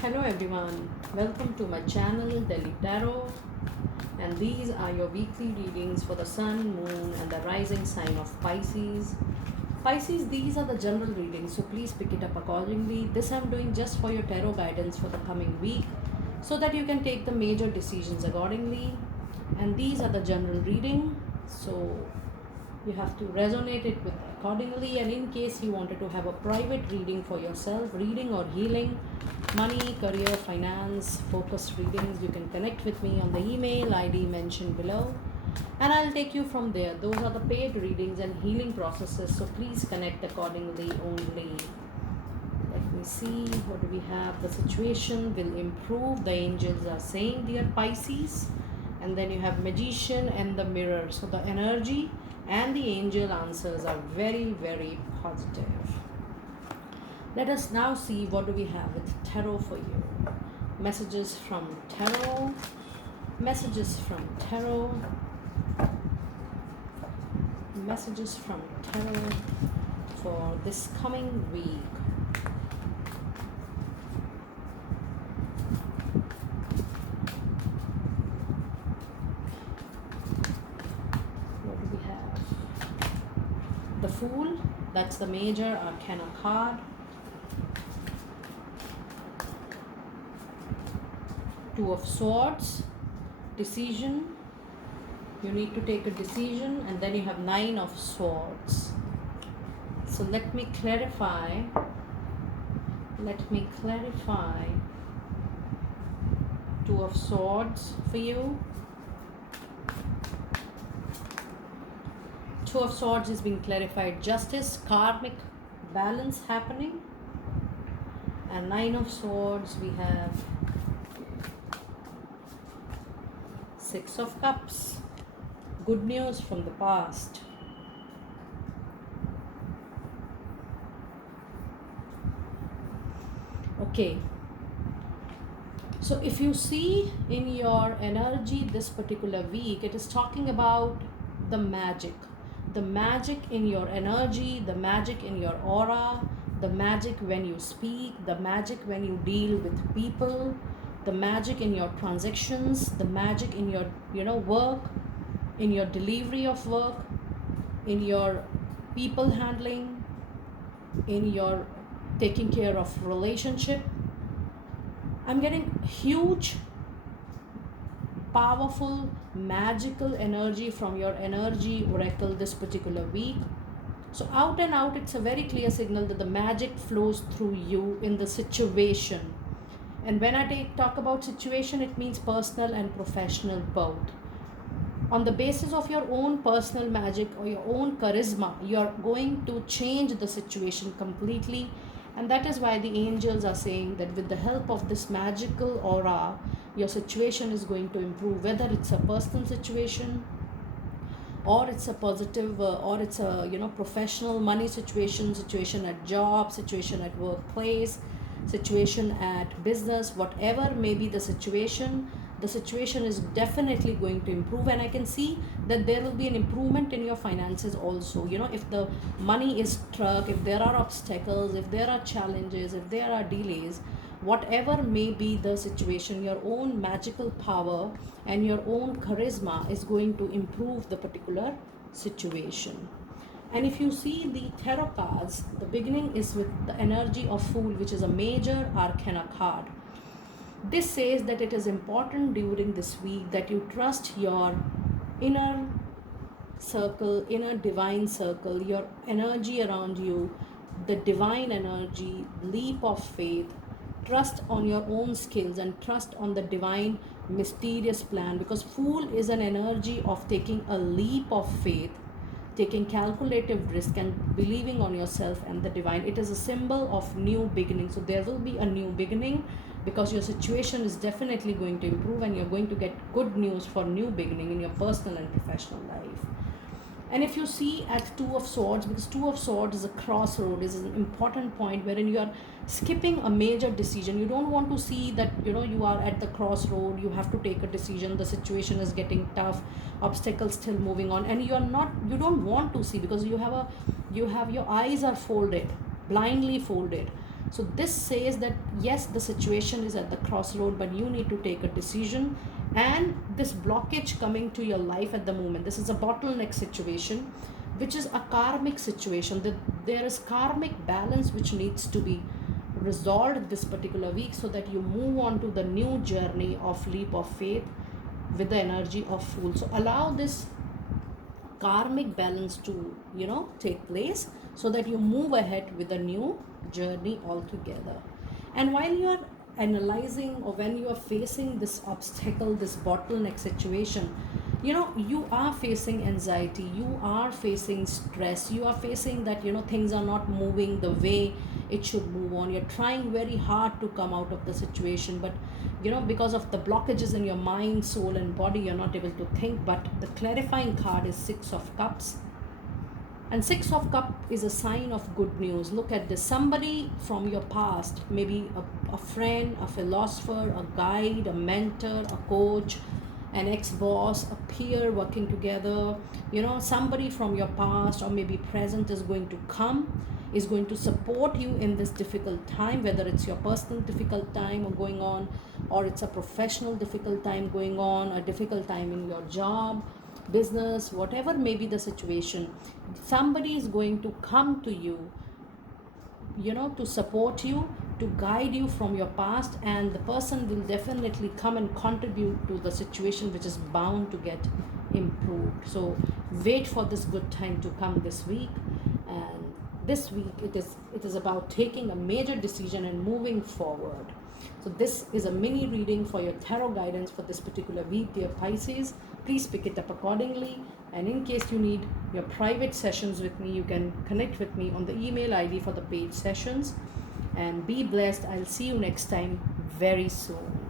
Hello everyone, welcome to my channel Delhi Tarot, and these are your weekly readings for the Sun, Moon and the rising sign of Pisces. Pisces, these are the general readings, so please pick it up accordingly. This I'm doing just for your tarot guidance for the coming week so that you can take the major decisions accordingly. And these are the general reading, so you have to resonate it with accordingly. And in case you wanted to have a private reading for yourself, reading or healing, money, career, finance, focused readings, you can connect with me on the email ID mentioned below and I'll take you from there. Those are the paid readings and healing processes, so please connect accordingly only. Let me see, what do we have? The situation will improve, the angels are saying, dear Pisces. And then you have Magician and the Mirror. So the energy and the angel answers are very, very positive. Let us now see what do we have with tarot for you. Messages from tarot. Messages from tarot. Messages from tarot for this coming week. What do we have? The Fool, that's the major arcana card. Two of Swords, decision. You need to take a decision, and then you have Nine of Swords. So let me clarify. Two of Swords for you. Two of Swords is being clarified. Justice, karmic balance happening. And Nine of Swords, we have Six of Cups. Good news from the past. Okay. So if you see in your energy this particular week, it is talking about the magic. The magic in your energy, the magic in your aura, the magic when you speak, the magic when you deal with people, the magic in your transactions, the magic in your work, in your delivery of work, in your people handling, in your taking care of relationship. I'm getting huge, powerful, magical energy from your energy oracle this particular week. So out and out, it's a very clear signal that the magic flows through you in the situation. And when I talk about situation, it means personal and professional both. On the basis of your own personal magic or your own charisma, you're going to change the situation completely. And that is why the angels are saying that with the help of this magical aura, your situation is going to improve, whether it's a personal situation or it's a positive or it's a professional money situation at job, situation at workplace, situation at business, whatever may be the situation is definitely going to improve. And I can see that there will be an improvement in your finances also. If the money is struck, if there are obstacles, if there are challenges, if there are delays, whatever may be the situation, your own magical power and your own charisma is going to improve the particular situation. And if you see the tarot cards, the beginning is with the energy of Fool, which is a major arcana card. This says that it is important during this week that you trust your inner circle, inner divine circle, your energy around you, the divine energy, leap of faith, trust on your own skills and trust on the divine mysterious plan, because Fool is an energy of taking a leap of faith, taking calculative risk and believing on yourself and the divine. It is a symbol of new beginning. So there will be a new beginning because your situation is definitely going to improve and you're going to get good news for new beginning in your personal and professional life. And if you see at Two of Swords, because Two of Swords is a crossroad, is an important point wherein you are skipping a major decision. You don't want to see that you are at the crossroad, you have to take a decision, the situation is getting tough, obstacles still moving on, and you don't want to see, because you have your eyes are folded, blindly folded. So this says that yes, the situation is at the crossroad, but you need to take a decision. And this blockage coming to your life at the moment, this is a bottleneck situation, which is a karmic situation. That there is karmic balance which needs to be resolved this particular week, so that you move on to the new journey of leap of faith with the energy of Fool. So allow this karmic balance to take place, so that you move ahead with a new journey altogether. And while you are analyzing, or when you are facing this obstacle, this bottleneck situation, you are facing anxiety, you are facing stress, you are facing that things are not moving the way it should move on. You're trying very hard to come out of the situation, but because of the blockages in your mind, soul and body, you're not able to think. But the clarifying card is Six of Cups, and Six of Cup is a sign of good news. Look at this. Somebody from your past, maybe a friend, a philosopher, a guide, a mentor, a coach, an ex-boss, a peer working together, somebody from your past or maybe present is going to come, is going to support you in this difficult time, whether it's your personal difficult time or going on, or it's a professional difficult time going on, a difficult time in your job, business, whatever may be the situation. Somebody is going to come to you, to support you, to guide you from your past, and the person will definitely come and contribute to the situation, which is bound to get improved. So wait for this good time to come this week. And this week it is about taking a major decision and moving forward. So this is a mini reading for your tarot guidance for this particular week, dear Pisces. Please pick it up accordingly. And in case you need your private sessions with me, you can connect with me on the email ID for the paid sessions. And be blessed. I'll see you next time very soon.